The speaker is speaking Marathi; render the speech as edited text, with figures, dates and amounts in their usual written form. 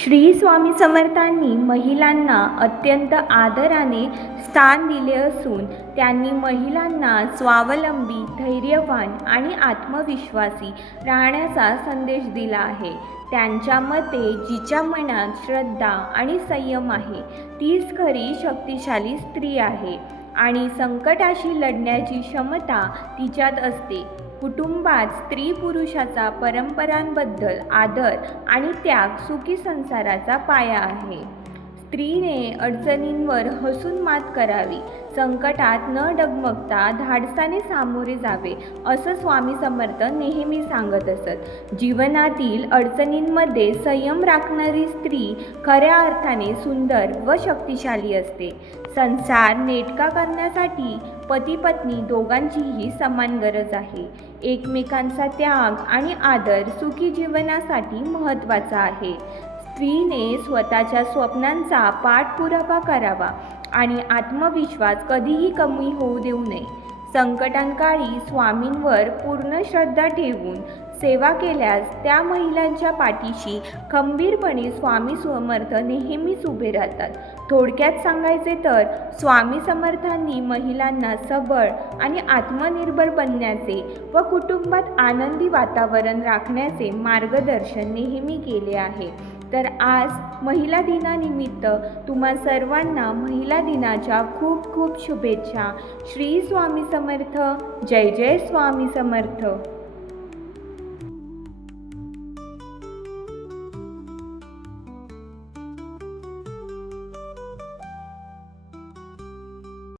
श्री स्वामी समर्थांनी महिलांना अत्यंत आदराने स्थान दिले असून त्यांनी महिलांना स्वावलंबी, धैर्यवान आणि आत्मविश्वासी राहण्याचा संदेश दिला आहे. त्यांच्या मते जिच्या मनात श्रद्धा आणि संयम आहे तीच खरी शक्तिशाली स्त्री आहे आणि संकटाशी लढण्याची क्षमता तिच्यात असते. कुटुंबात स्त्री पुरुषाचा परंपरांबद्दल आदर आणि त्याग सुखी संसाराचा पाया आहे. स्त्रीने अडचणींवर हसून मात करावी, संकटात न डगमगता धाडसाने सामोरे जावे असं स्वामी समर्थ नेहमी सांगत असत. जीवनातील अडचणींमध्ये संयम राखणारी स्त्री खऱ्या अर्थाने सुंदर व शक्तिशाली असते. संसार नेटका करण्यासाठी पती पत्नी दोघांचीही समान गरज आहे. एकमेकांचा त्याग आणि आदर सुखी जीवनासाठी महत्त्वाचा आहे. स्त्रीने स्वतःच्या स्वप्नांचा पाठपुरावा करावा आणि आत्मविश्वास कधीही कमी होऊ देऊ नये. संकटांकाळी स्वामींवर पूर्ण श्रद्धा ठेवून सेवा केल्यास त्या महिलांच्या पाठीशी खंबीरपणे स्वामी समर्थ नेहमीच उभे राहतात. थोडक्यात सांगायचे तर स्वामी समर्थांनी महिलांना सबळ आणि आत्मनिर्भर बनण्याचे व कुटुंबात आनंदी वातावरण राखण्याचे मार्गदर्शन नेहमी केले आहे. तर आज महिला दिनानिमित्त तुम्हा सर्वांना महिला दिनाच्या खूप खूप शुभेच्छा. श्री स्वामी समर्थ. जय जय स्वामी समर्थ.